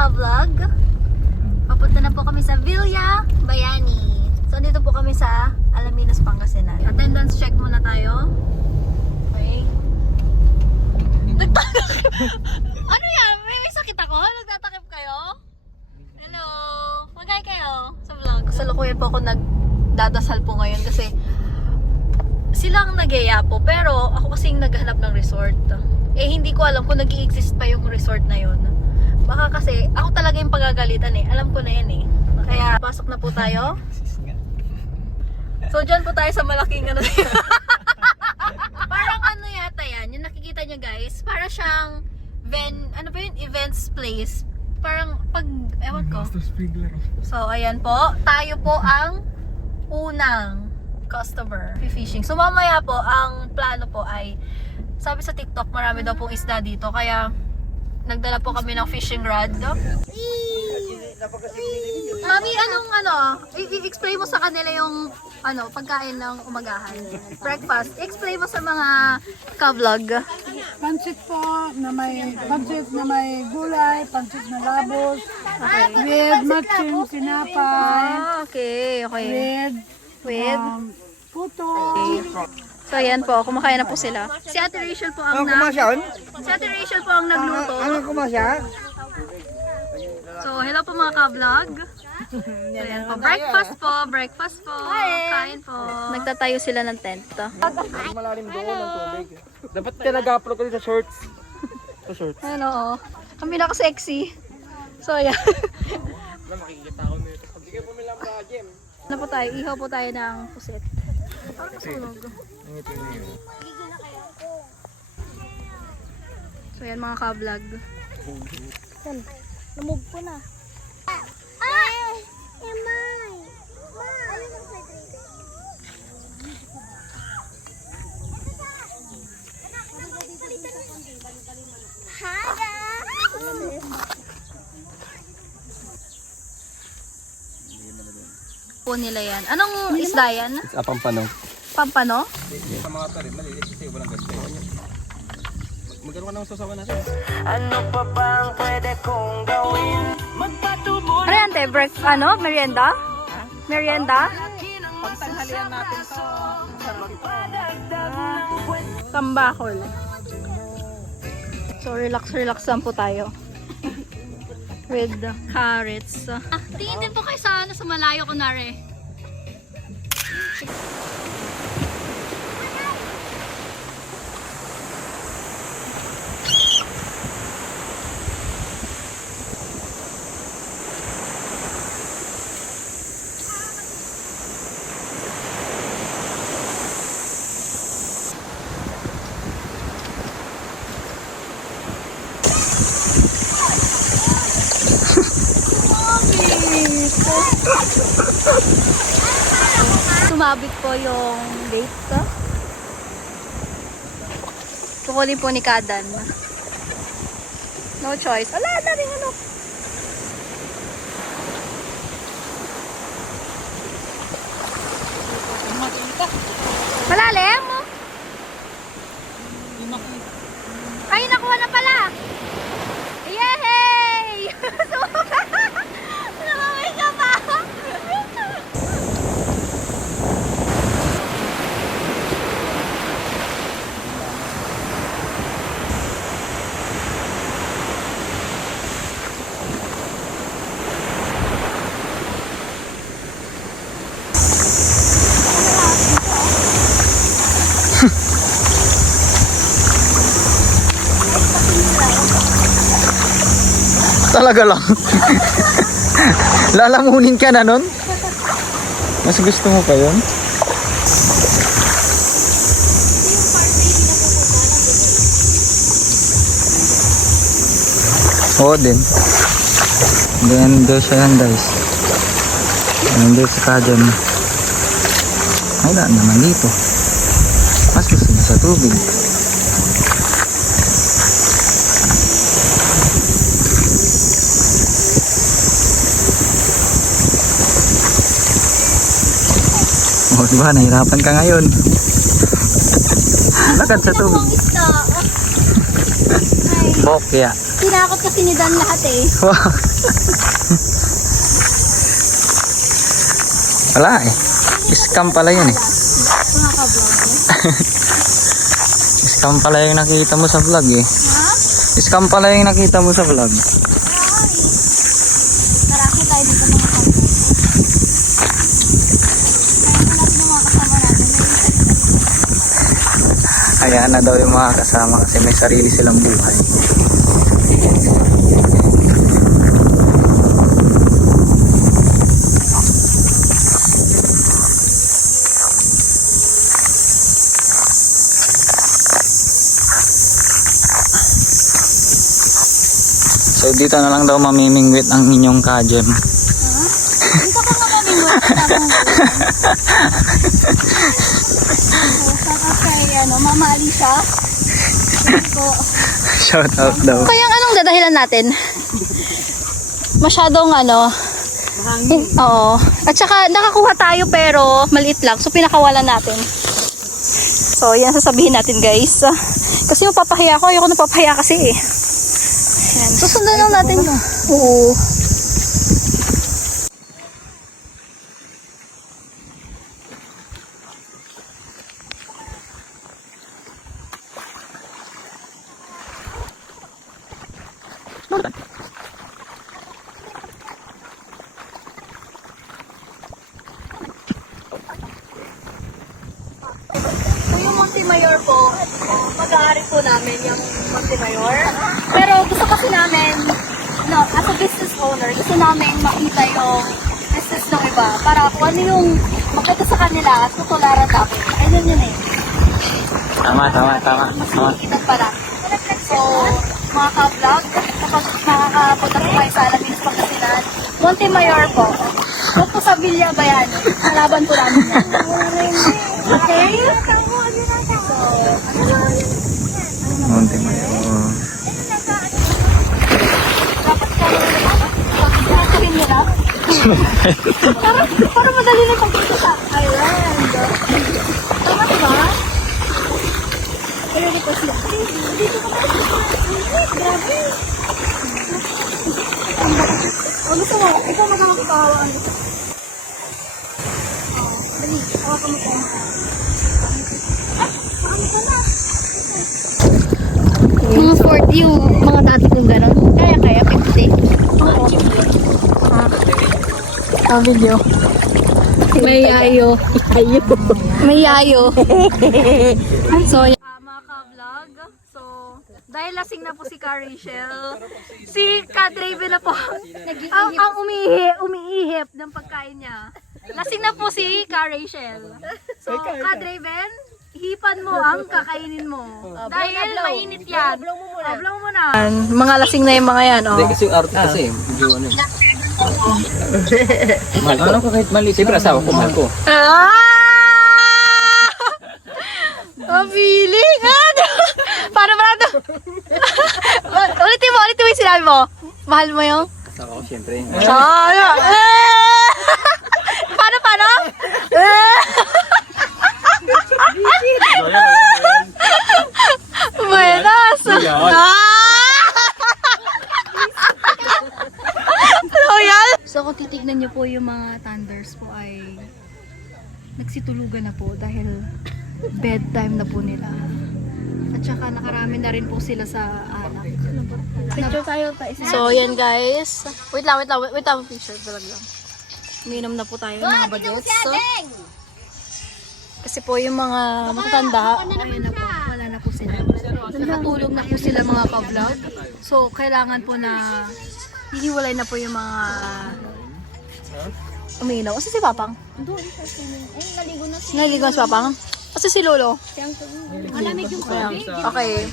ka-vlog. Papunta na po kami sa Villa Bayani. So, dito po kami sa Alaminos, Pangasinan. Attendance check muna tayo. Okay. Ano yan? May sakit ako? Nagtatakip kayo? Hello? Mag-hi kayo sa vlog. Kasalukuyan po ako nagdadasal po ngayon kasi silang nag-eya po. Pero ako kasing naghanap ng resort. Eh, hindi ko alam kung nag-i-exist pa yung resort na yun. Baka kasi, ako talaga yung pagagalitan eh. Alam ko na yan eh. Kaya, pasok na po tayo. So, dyan po tayo sa malaking ano. Parang ano yata yan. Yung nakikita nyo guys. Para siyang, ano ba yun? Events place. Parang, ewan ko. So, ayan po. Tayo po ang unang customer fishing. So, mamaya po, ang plano po ay, sabi sa TikTok, marami daw pong isda dito. Kaya, nagdala po kami ng fishing rod. Mami, i-explain mo sa kanila yung pagkain ng umagahan. Breakfast. Explain mo sa mga ka-vlog. Pansit po na may gulay, pansit na labos, with matching sinapay, Okay. With puto. So ayan po, kumakain na po sila. Si Ate Rachel po ang nagluto. So hello po mga ka-vlog. So ayan po, breakfast po. Kain po. Nagtatayo sila ng tent. Malalim doon ng tubig. Dapat ka nag-upload ka sa shorts. Sa shorts. Ayan o. Kami naka-sexy. So ayan. Makikita ko nito. Sige po milang ba, Jem? Ano po tayo? Ihaw po tayo ng pusit. Parang masunog. So yan mga ka-vlog. Yan. Namove ko na. Po nila yan. Anong isda yan? Sa Pampano. Pampano? Sa mga tarim, malilit kasi walang ganito. Magkaroon ka ng sasawa natin. Ano pa bang pwede kong gawin? Magpatuloy. Ano yan, te? Merienda? Merienda? Pagtanghalian natin to. Tambakol. So, relax lang po tayo. With the carrots. Tingin din po kayo sa malayo, kunwari. Sumabit po yung date. Kukunin po ni Kadan. No choice. Ala, daming ano. Malalim? Ay, nakuha na pala. Yay! Nakawin ka pa. Talaga lang. Lalamunin ka na nun? Mas gusto mo pa yun? Oo din. Then doon siya yan guys. Nandito sa Kajan. Ay daan naman dito. Mas gusto niya sa tubig. Oh, diba? Nahirapan ka ngayon. Lakad sa tubig. Bokya. Tinakot kasi ni Dan lahat eh. Wala eh. Scam pala yun eh. Mga ka-vlog. Scam pala yung nakita mo sa vlog eh. Scam pala yung nakita mo sa vlog. Marami tayo dito mga ka-vlog. Kaya Hayaan na natin mga kasama natin. na daw yung mga kasama kasi may sarili silang buhay. So dito na lang daw mamimingwit ang inyong kajem. Dito ka mamamingwit sa tamang kay Mama Alicia. Shout out daw. Kaya anong dadahilan natin? Masyadong oo. At saka nakakuha tayo pero maliit lang. So pinakawalan natin. So yan sasabihin natin guys. Kasi mapapahiya ako. Ayoko napapahiya kasi eh. Yan. Susundan lang natin. Oo. So yung Montemayor po, mag-aari po namin yung Montemayor. Pero gusto kasi namin, as a business owner, gusto namin makita yung business ng iba. Para kung ano yung makita sa kanila at tutularan namin. Ayun yun eh. Tama. Mas makikita para. So, mga ka-vlog, kapag makakapunta po kayo sa Alaminos, Pangasinan, Montemayor po. Huwag po sa Villa Bayan. Kalaban po namin yan. Okay? Montemayor. Dapat kakahin nila. Para madali na pagpunta sa island. Tama diba? Kaya dito sila. Dito ka ba? Grabe. O gusto mo, ikaw magkakapawa. Dali, hawakan mo po. Mga 40 yung mga dati kong gano'n. Kaya 50. Video. May yayo. May yayo. So, mga ka-vlog. So, dahil lasing na po si Ka Rachel, si Ka Draven na po ang umiihip ng pagkain niya. Lasing na po si Ka Rachel. So, Ka Draven, hipan mo ang kakainin mo. Dahil mainit yan. Blow mo muna. Mga lasing na yung mga yan, oh. Kasi yung arte kasi, medyo ano. Mahal ko. Ano ko kahit mali? Siyempre asawa ko, mahal ko. Feeling! Paano ba nato? Ulitin mo yung sinabi mo. Mahal mo yung? Asawa ko, siyempre. Paano? Buenas! Royal! So kung titignan niyo po yung mga thunders po ay nagsitulugan na po dahil bedtime na po nila. At saka nakarami na rin po sila sa anak. Picture tayo pa isa. So yan guys. Wait lang picture talaga lang. Uminom na po tayo mga bagets. So, kasi po yung mga matatanda, ayun na po, wala na po sila. Nakatulog na po sila mga ka-vlog. So kailangan po na hihiwalay na po yung mga uminom. Kasi si Papang? Naligo na si Papang? Kasi si Lolo? Malamig yung tubig. Okay.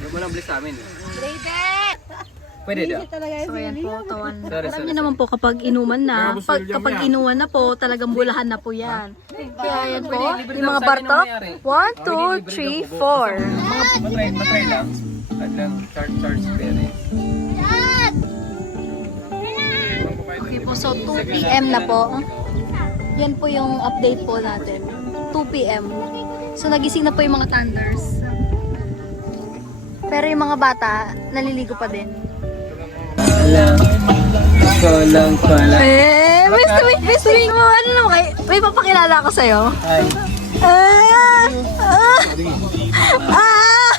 Huwag mo lang bilis sa amin. Pwede daw. So ayan po, tawan. Alam niyo naman po kapag inuman na, kapag inuman na po, talagang bulahan na po yan. Kaya yan po, yung mga bartok. 1, 2, 3, 4. Matry lang. At lang, charge pere. Okay po, so 2 PM na po. Yan po yung update po natin. 2 PM. So nagising na po yung mga thunders. Pero yung mga bata, naliligo pa din. Kolang pala. May swing mo. Ano naman kayo? May papakilala ako sa'yo. Ay. Ah! Ah! Ah!